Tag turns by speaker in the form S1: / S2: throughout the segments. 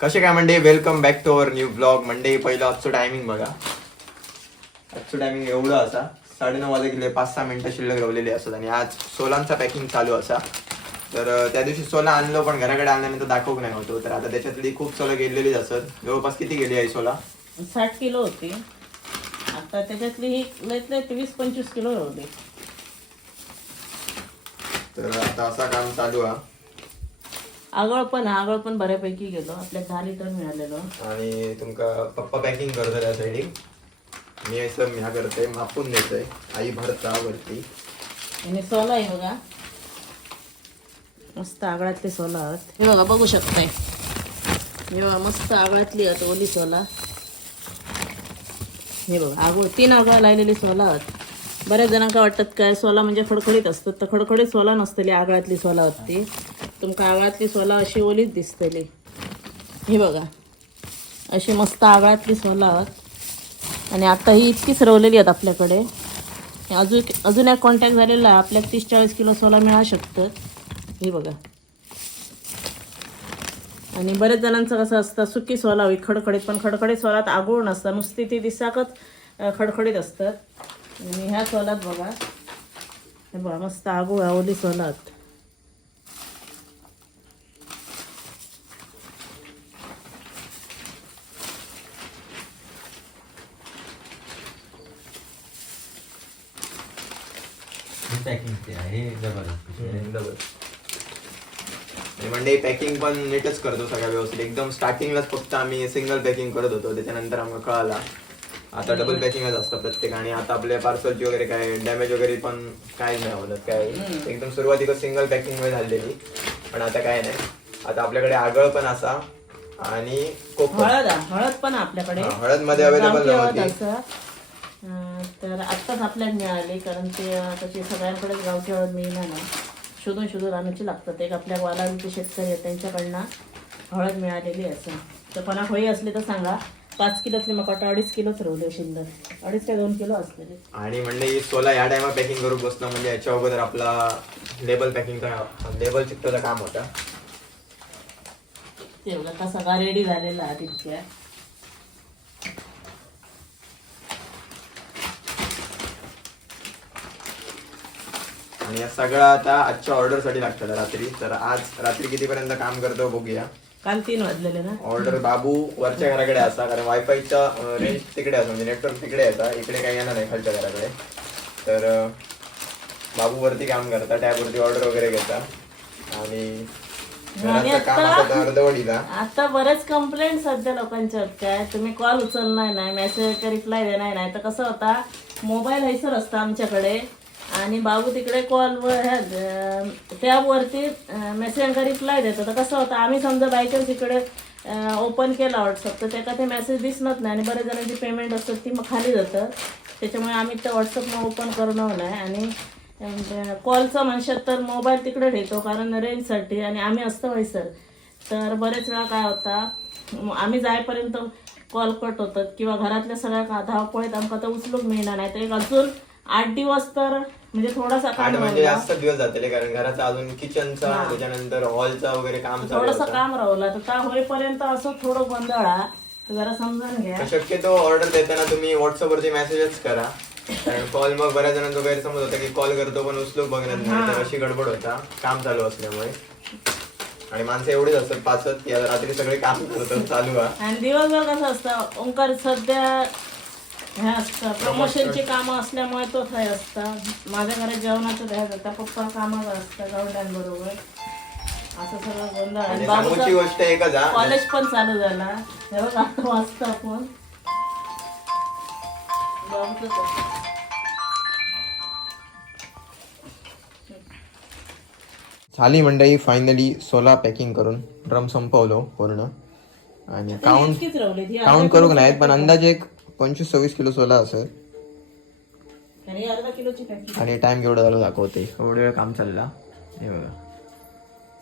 S1: कसे काय Monday welcome back to our new blog Monday पहिलं आजचं टायमिंग बघा. आजचं टायमिंग एवढं असा. साडेनऊ वाजे गेले पाच सहा मिनिटं शिल्लक रवलेली असतात आणि आज सोलांचा पॅकिंग चालू असा. तर त्या दिवशी सोला आणलो पण घराकडे आणल्यानंतर दाखवू नाही होतो तर आता त्याच्यातली खूप सोला गेलेलीच असत जवळपास किती गेली आहे सोला?
S2: साठ किलो होती. आता त्याच्यातली लयत वीस पंचवीस किलो होती
S1: तर आता असा काम चालू आहे
S2: आगळ पण आगळ पण बऱ्यापैकी गेलो. आपल्या दहा लिटर मिळालेलो.
S1: आणि तुमका पप्पा पॅकिंग करतो त्या साईडिंग मी असं ह्या करते मापून देतोय. आई भरता वरती.
S2: आणि सोला आहे बघा. मस्त आगळातले सोला आहेत. हे बघा बघू शकताय. हे बघा मस्त आगळातली आहेत ओली सोला. हे बघा आगळ तीन आगळ लावलेली सोला आहेत. बऱ्याच जणांका वाटतात काय सोला म्हणजे खडखडीत असतात तर खडखडीत सोला नसतली आगळातली सोला होत. तुमका आगळातली सोला अशी ओलीच दिसतली. हे बघा. अशी मस्त आगळातली सोला. आणि आता ही इतकीच रवलेली आहेत आपल्याकडे. अजून अजून एक कॉन्टॅक्ट झालेला आहे. आपल्याला तीस चाळीस किलो सोला मिळा शकतं. हे बघा. आणि बऱ्याच जणांचं कसं असतं सुकी सोला होई खडखडीत. पण खडखडीत सोलात आगोळ नसतं. नुसती ती दिसाकच खडखडीत असतात आणि ह्या सोलात बघा. हे बघा मस्त आगोळ ओली सोलात.
S1: म्हणजे पॅकिंग पण नीटच करतो सगळ्या व्यवस्थित. एकदम स्टार्टिंगलाच फक्त आम्ही सिंगल पॅकिंग करत होतो. त्याच्यानंतर आम्हाला कळाला. आता डबल पॅकिंगच असतं प्रत्येक आणि आता आपल्या पार्सलची वगैरे काय डॅमेज वगैरे पण काय नाही होत काय एकदम सुरुवातीला सिंगल पॅकिंगमध्ये झालेली पण आता काय नाही. आता आपल्याकडे आगळ पण असा आणि कोकम
S2: हळद हळद पण आपल्याकडे.
S1: हळदमध्ये अवेलेबल
S2: तर आत्ताच आपल्याला मिळाली कारण ते तशी सगळ्यांकडेच गावठी हळद मिळणार ना शोधून शोधून आणायची लागतात. एक आपल्या वालाचे शेतकरी आहेत त्यांच्याकडनं हळद मिळालेली असं. तर कोणा होई असली तर सांगा. पाच किलोतली मग वाटतं अडीच किलोच रवले शिल्लक अडीच ते दोन किलो असलेले
S1: आणि म्हणजे सोला या टायमा पॅकिंग करून बसलो म्हणजे याच्या अगोदर आपला लेबल पॅकिंगचा लेबल चिकटोचा काम होता.
S2: ते बघा सगळा रेडी झालेला तितक्या.
S1: आणि या सगळं आता आजच्या ऑर्डरसाठी लागतं रात्री. तर आज रात्री कितीपर्यंत काम करतो बघूया.
S2: काल तीन वाजलेले ना.
S1: ऑर्डर बाबू वरच्या घराकडे असा कारण वायफायचा रेंज तिकडे असतो म्हणजे नेटवर्क तिकडे येतात इकडे काही येणार नाही खालच्या घराकडे. तर बाबू वरती काम करता टॅबवरती ऑर्डर वगैरे घेता. आणि घराचं काम
S2: आता-
S1: असं अर्धवडीला
S2: आता बरेच कंप्लेंट सध्या लोकांच्या आहेत. काय तुम्ही कॉल उचलणार नाही मेसेज रिप्लाय देणार नाही. तर कसं होता मोबाईल हैसर असतं आमच्याकडे. आणि बाबू तिकडे कॉलवर ह्या टॅबवरती मेसेजांचा रिप्लाय देतो तर कसं होतं आम्ही समजा बायचान्स इकडे ओपन केला व्हॉट्सअप तर त्याला ते मेसेज दिसणत नाही आणि बऱ्याच जणांची पेमेंट असतात ती मग खाली जातं त्याच्यामुळे आम्ही ते व्हॉट्सअपनं ओपन करणं नाही आणि कॉलचं म्हणशात तर मोबाईल तिकडे ठेवतो कारण रेंजसाठी आणि आम्ही असतो व्हायसर तर बरेच वेळा काय होता आम्ही जायपर्यंत कॉल कट होतात किंवा घरातल्या सगळ्या का- धावपळीत आमकां तर उचलूक मिळणार नाही. तर एक अजून आठ दिवस तर म्हणजे थोडासा
S1: आठ
S2: काम
S1: म्हणजे
S2: राहिला
S1: जास्त दिवस जातले कारण घराचा अजून किचनचा त्याच्यानंतर हॉलचा वगैरे काम चालू
S2: थोडंसं
S1: होतं.
S2: काम राहिला. तर त्या होईपर्यंत असं थोडं गोंधळ. तर जरा समजून घ्या.
S1: तर शक्यतो ऑर्डर देताना तुम्ही व्हॉट्सअप वरती मेसेजच करा. कारण कॉल मग बऱ्याच जणांचा गैरसमज होता की कॉल करतो पण उचलूक बघणार नाही तर अशी गडबड होता. काम चालू असल्यामुळे. आणि माणसं एवढीच असतात पाचत की आता रात्री सगळे काम करतात चालू आहे
S2: आणि दिवसभर कसं असतं ओंकार सध्या ह्या असतं प्रमोशनची कामं असल्यामुळे तो काय असतं. माझ्या घरात जेवणाचं द्यायचं होता पप्पा कामाला असतं गावड्यांबरोबर. असं सगळं गोंधळ. आणि
S1: आणि सांगूची
S2: बाबूचं
S1: गोष्ट एकच हा
S2: कॉलेज पण चालू झाला. हे बघ आता वाजता आपण. बाबूचं कसं?
S1: झाली मंडळी फायनली सोला पॅकिंग करून ड्रम संपवलो पूर्ण. आणि काउंट
S2: इतकीच रवली ती
S1: काउंट करूक नाहीत पण अंदाजे एक पंचवीस सव्वीस किलो सोला असेल
S2: आणि
S1: टाइम केवढा झाला दाखवते. एवढा वेळ काम चालला. हे बघा.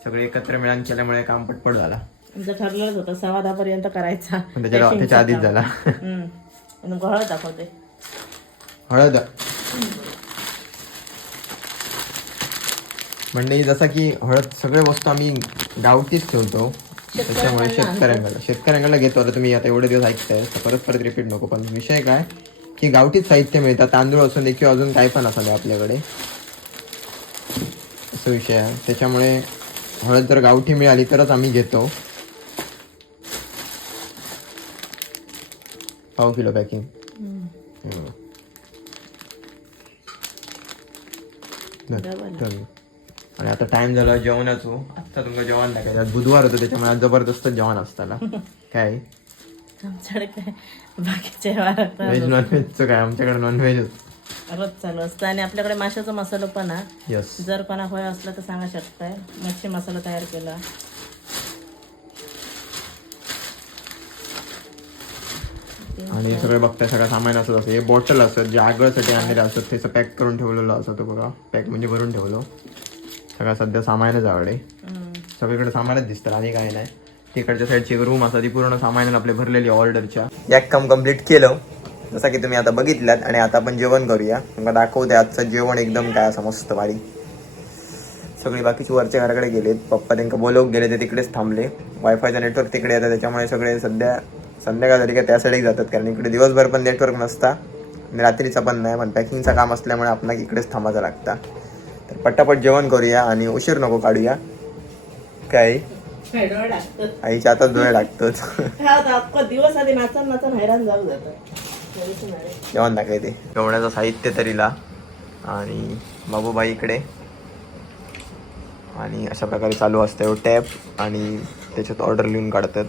S1: सगळे एकत्र मिळून केल्यामुळे काम पटपट झाला.
S2: आमचं ठरलेलंच होतं. सव्वा दहा पर्यंत करायचा.
S1: पण त्याच्या त्याच्या आधीच झाला.
S2: हम्म. गहळ दाखवते.
S1: हळद. मंडळी जसा की हळद सगळे वस्तू आम्ही गावठीच ठेवतो. त्याच्यामुळे शेतकऱ्यांकडे शेतकऱ्यांकडे घेतो. आता तुम्ही आता एवढे दिवस ऐकताय तर परत परत रिपीट नको. पण विषय काय? की गावठीच साहित्य मिळतात तांदूळ असून दे किंवा अजून काही पण असं दे आपल्याकडे. असं विषय आहे. त्याच्यामुळे हळद जर गावठी मिळाली तरच आम्ही घेतो. पाव किलो पॅकिंग आणि आता टाइम झाला जेवणाचो. आता तुमका जेवण टाकायचं आज बुधवार होतो त्याच्यामुळे आज जबरदस्त जेवण असताना. काय?
S2: आमच्याकडे काय? बाकीचे वारात
S1: व्हेज नॉनव्हेजचं काय? आमच्याकडे नॉनव्हेजच
S2: रोज चालू असतं. आणि आपल्याकडे माशाचा मसाला पण आहे
S1: यस
S2: जर कोणा होय असला तर सांगा शकताय. मच्छी मसाला तयार केला.
S1: आणि सगळे बघताय सगळं सामान असत असतं हे बॉटल असत जे आगळसाठी आणलेले असतात ते पॅक करून ठेवलेलं असतं बघा. पॅक म्हणजे भरून ठेवलं. सगळं सध्या सामानच आवडे
S2: हम्म.
S1: सगळीकडे सामानच दिसतं आणि काय नाही. तिकडच्या साईडची एक रूम असा ती पूर्ण सामान आपले भरलेली ऑर्डरच्या एक काम कंप्लीट केलं. जसं की तुम्ही आता बघितल्यात आणि आता आपण जेवण करूया. तुम्हाला दाखवते आजचं जेवण एकदम काय असं मस्त भारी. सगळे बाकीचे वरच्या घराकडे गेलेत. पप्पा त्यांना बोलवून गेले ते तिकडेच थांबले. वायफायचं नेटवर्क तिकडे येतं त्याच्यामुळे सगळे सध्या संध्याकाळ झाली का त्या साईडही जातात कारण इकडे दिवसभर पण नेटवर्क नसता. आणि रात्रीचा पण नाही पण पॅकिंगचं काम असल्यामुळे आपल्याला इकडेच थांबायचं लागतं. तर पटापट जेवण करूया आणि उशीर नको काढूया. काय?
S2: लागतं.
S1: आईच्या हातात डोळे
S2: अख्खा दिवस आधी नाचन नाचन हैराण जाऊ.
S1: जेवण दाखवते जेवणाचं साहित्य तरीला. आणि बाबूबाई इकडे. आणि अशा प्रकारे चालू असतं टॅप आणि त्याच्यात ऑर्डर लिहून काढतात.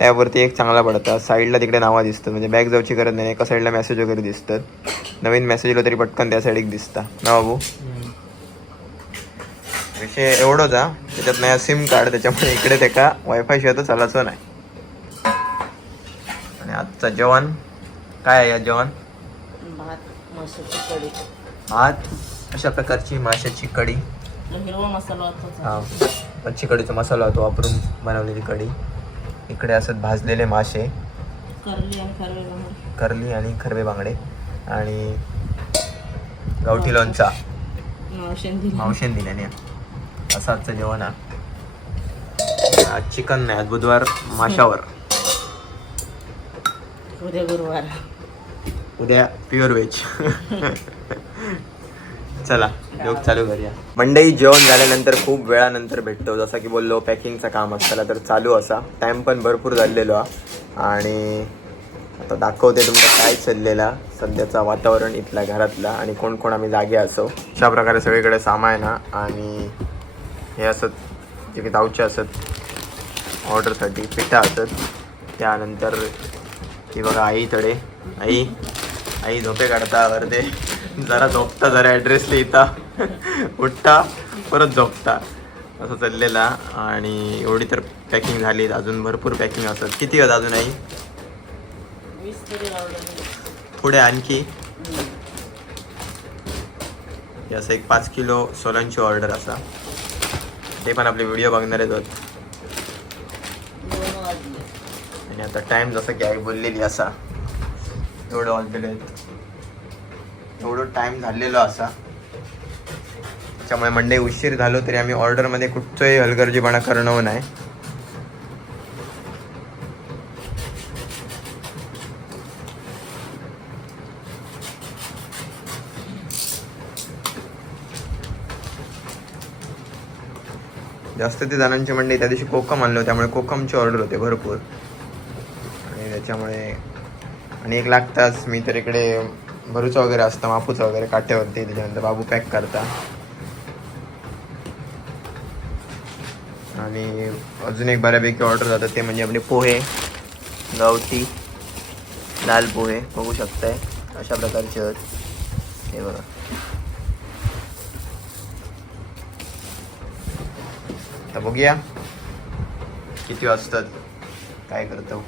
S1: टॅबवरती एक चांगला पडतात साईडला तिकडे नावं दिसतात. म्हणजे बॅग जाऊची गरज नाही. एका साईडला मेसेज वगैरे दिसतात. नवीन मेसेज आलं तरी पटकन त्या साईड दिसता. ना बाबू? विषय एवढंच हा त्याच्यात नाही सिम कार्ड त्याच्यामुळे इकडे त्याका वायफाय शिवाय तर चालायचं नाही. आणि आजचं जेवण? काय आहे या जेवण?
S2: भात मसाची कढी.
S1: भात? अशा प्रकारची माशाची कढी?
S2: हिरवा मसाला होता
S1: हा. मच्छी कढीचा मसाला होतो वापरून बनवलेली कढी. इकडे असत भाजलेले मासे.
S2: करली आणि खरवे घालून.
S1: करली आणि खरवे बांगडे. आणि गावठी लोणचा.
S2: मावशेन
S1: दिल्याने असं आजचं जेवण हा आज चिकन नाही आज बुधवार माशावर.
S2: उद्या गुरुवार.
S1: उद्या प्युअर व्हेज चला योग चालू करूया. मंडई जेवण झाल्यानंतर खूप वेळानंतर भेटतो. जसं की बोललो पॅकिंगचं काम असताना तर चालू असा. टाइम पण भरपूर झालेलो हा. आणि आता दाखवते तुमचा काय चाललेला. सध्याचा वातावरण इथला घरातला. आणि कोण कोण आम्ही जागे असो. अशा प्रकारे सगळीकडे सामान हा आणि हे असत जे की दावचे असत. ऑर्डरसाठी पिठा असत. त्यानंतर ती बघा आई तडे. आई आई झोपे काढता अर्धे जरा झोपता जरा ॲड्रेस लिहिता. उठता परत झोपता. असं चाललेला. आणि एवढी तर पॅकिंग झाली अजून भरपूर पॅकिंग असतात किती होत अजून आई? पुढे आणखी? हे असं एक पाच किलो सोलांची ऑर्डर असा. ते पण आपले व्हिडिओ बघणारेच होत. आणि आता टाइम जसं की आई बोललेली असा. एवढं वाजलेलं आहे एवढं टाईम झालेलो असा. त्याच्यामुळे मंडे उशीर झालो तरी आम्ही ऑर्डरमध्ये कुठचंही हलगर्जीपणा करणं नाही. जास्त ते जणांची मंडई त्या दिवशी कोकम आणलं त्यामुळे कोकमची ऑर्डर होते भरपूर. आणि त्याच्यामुळे आणि एक लागताच मी तर इकडे भरूचा वगैरे असतं मापूचा वगैरे काट्यावरती त्याच्यानंतर बाबू पॅक करता. आणि अजून एक बऱ्यापैकी ऑर्डर जातात ते म्हणजे आपले पोहे गावठी लाल पोहे बघू शकताय अशा प्रकारचे आहेत हे बघा. आता बघूया. किती वाजतात? काय करतो?